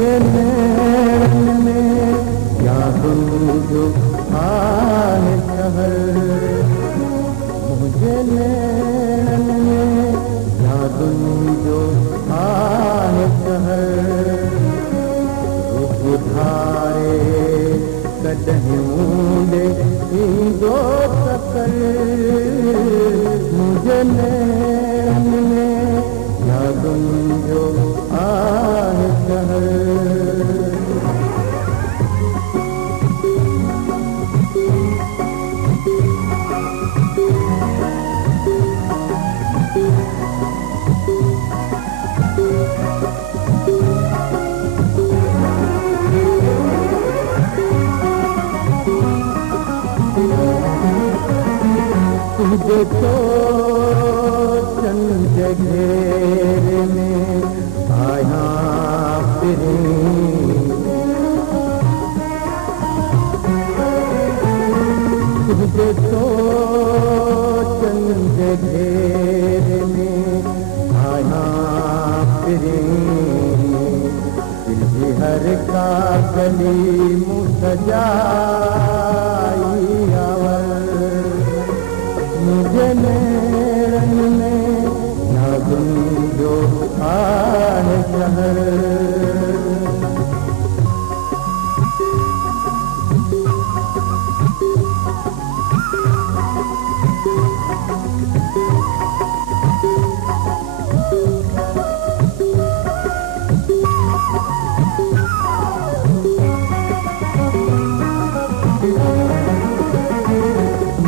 मुझे नैन में यादुन जो आए शहर, मुझे नैन में यादुन जो आए शहर, उधारे कदमों दे दो सकर, मुझे नैन में यादुन जो आए शहर। तुझे तो चंद घेरे में आया फिरी, तुझे तो चंद घेरे में आया फिरी, दिल भी हर का गली मुँह सजाई आवर, मुझे नैन में यादुन जो आए शहर।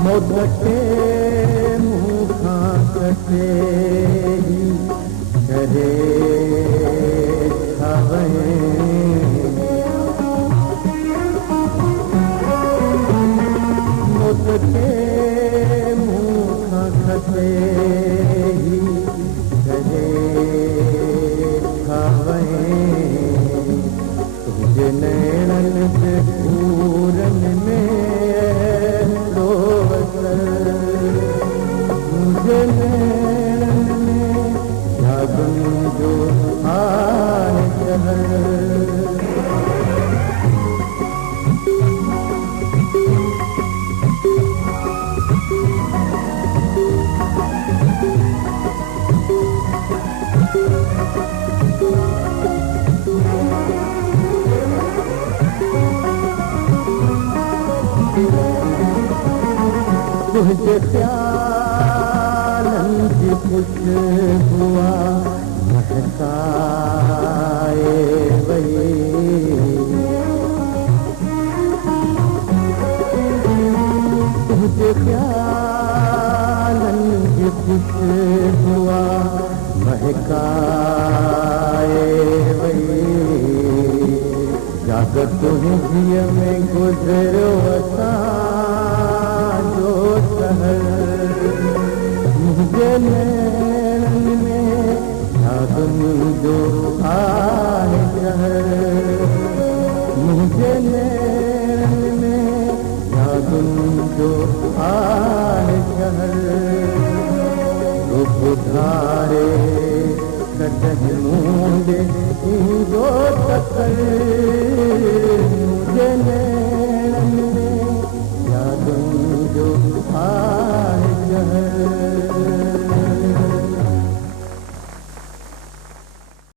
मोदके मुखा कटे करे छावे, मोदके मुखा कटे करे छावे, तुझे नैनन से पूरन में मुझे नैन में यादुन जो आए शहर। तुझे प्यालन की खुशबुआ महकाए वही, तुझे प्यालन की खुशबुआ महकाए वही, जाकर तुम्हें जिया में गुजरो मुझे नैन में यादुन जो आए शहर, मुझे नैन में यादुन जो आए शहर, उधारे कदमों दे दो सकर, मुझे नैन में यादुन जो आए शहर।